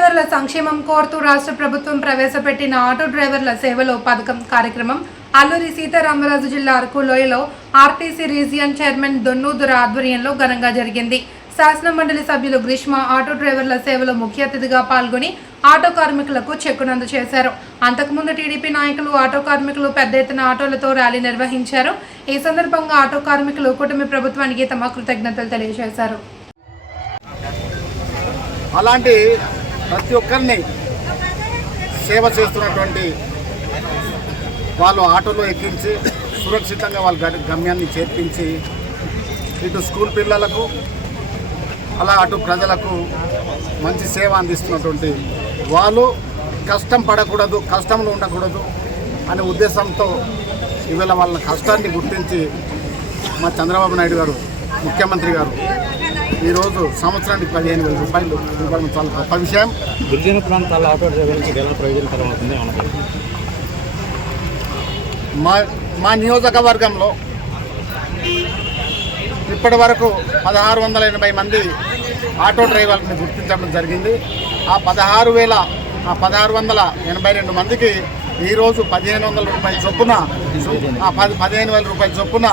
డ్రైవర్ల సంక్షేమం కోరుతూ రాష్ట్ర ప్రభుత్వం ప్రవేశపెట్టిన ఆటో డ్రైవర్ల సేవలో పథకం కార్యక్రమం అల్లూరి సీతారామరాజు జిల్లా అరకు లోయలో ఆర్టీసీ రీజియన్ చైర్మన్ దొన్నూదుర ఆధ్వర్యంలో ఘనంగా జరిగింది. శాసన మండలి సభ్యులు గ్రీష్మ ఆటో డ్రైవర్ల సేవలో ముఖ్య అతిథిగా పాల్గొని ఆటో కార్మికులకు చెక్కును అందజేశారు అంతకుముందు టీడీపీ నాయకులు ఆటో కార్మికులు పెద్ద ఎత్తున ఆటోలతో ర్యాలీ నిర్వహించారు. ఈ సందర్భంగా ఆటో కార్మికులు కూటమి ప్రభుత్వానికి తమ కృతజ్ఞతలు తెలియజేశారు. అలాంటి ప్రతి ఒక్కరిని సేవ చేస్తున్నటువంటి వాళ్ళు ఆటోలో ఎక్కించి సురక్షితంగా వాళ్ళ గమ్యాన్ని చేర్పించి ఇటు స్కూల్ పిల్లలకు అలా అటు ప్రజలకు మంచి సేవ అందిస్తున్నటువంటి వాళ్ళు కష్టం పడకూడదు కష్టంలో ఉండకూడదు అనే ఉద్దేశంతో ఇవాళ వాళ్ళ కష్టాన్ని గుర్తించి మా చంద్రబాబు నాయుడు గారు ముఖ్యమంత్రి గారు ఈరోజు సంవత్సరానికి పదిహేను వేల రూపాయలు ఇవ్వడం చాలా గొప్ప విషయం. గిరిజన ప్రాంతాల ఆటో డ్రైవర్లకి ఎలా ప్రయోజనకరం అవుతుంది మా మా నియోజకవర్గంలో ఇప్పటి వరకు పదహారు వందల ఎనభై మంది ఆటో డ్రైవర్ని గుర్తించడం జరిగింది. ఆ పదహారు వేల ఆ పదహారు వందల ఎనభై రెండు మందికి ఈరోజు పదిహేను వందల రూపాయల చొప్పున ఆ పది పదిహేను వేల రూపాయల చొప్పున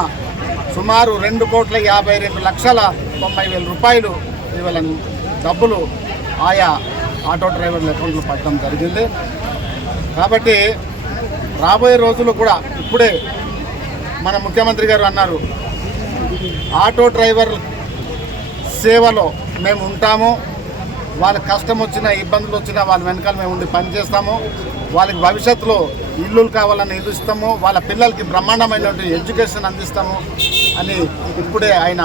సుమారు రెండు కోట్ల యాభై రెండు లక్షల తొంభై వేల రూపాయలు ఇవాళ డబ్బులు ఆయా ఆటో డ్రైవర్ల అకౌంట్లో పడటం జరిగింది. కాబట్టి రాబోయే రోజులు కూడా ఇప్పుడే మన ముఖ్యమంత్రి గారు అన్నారు ఆటో డ్రైవర్ సేవలో మేము ఉంటాము వాళ్ళ కష్టం వచ్చినా ఇబ్బందులు వచ్చినా వాళ్ళ వెనకాల మేము ఉండి పనిచేస్తాము వాళ్ళకి భవిష్యత్తులో ఇల్లులు కావాలని ఇల్లు వాళ్ళ పిల్లలకి బ్రహ్మాండమైనటువంటి ఎడ్యుకేషన్ అందిస్తాము అని ఇప్పుడే ఆయన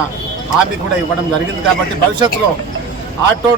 హామీ కూడా ఇవ్వడం జరిగింది కాబట్టి భవిష్యత్తులో ఆటో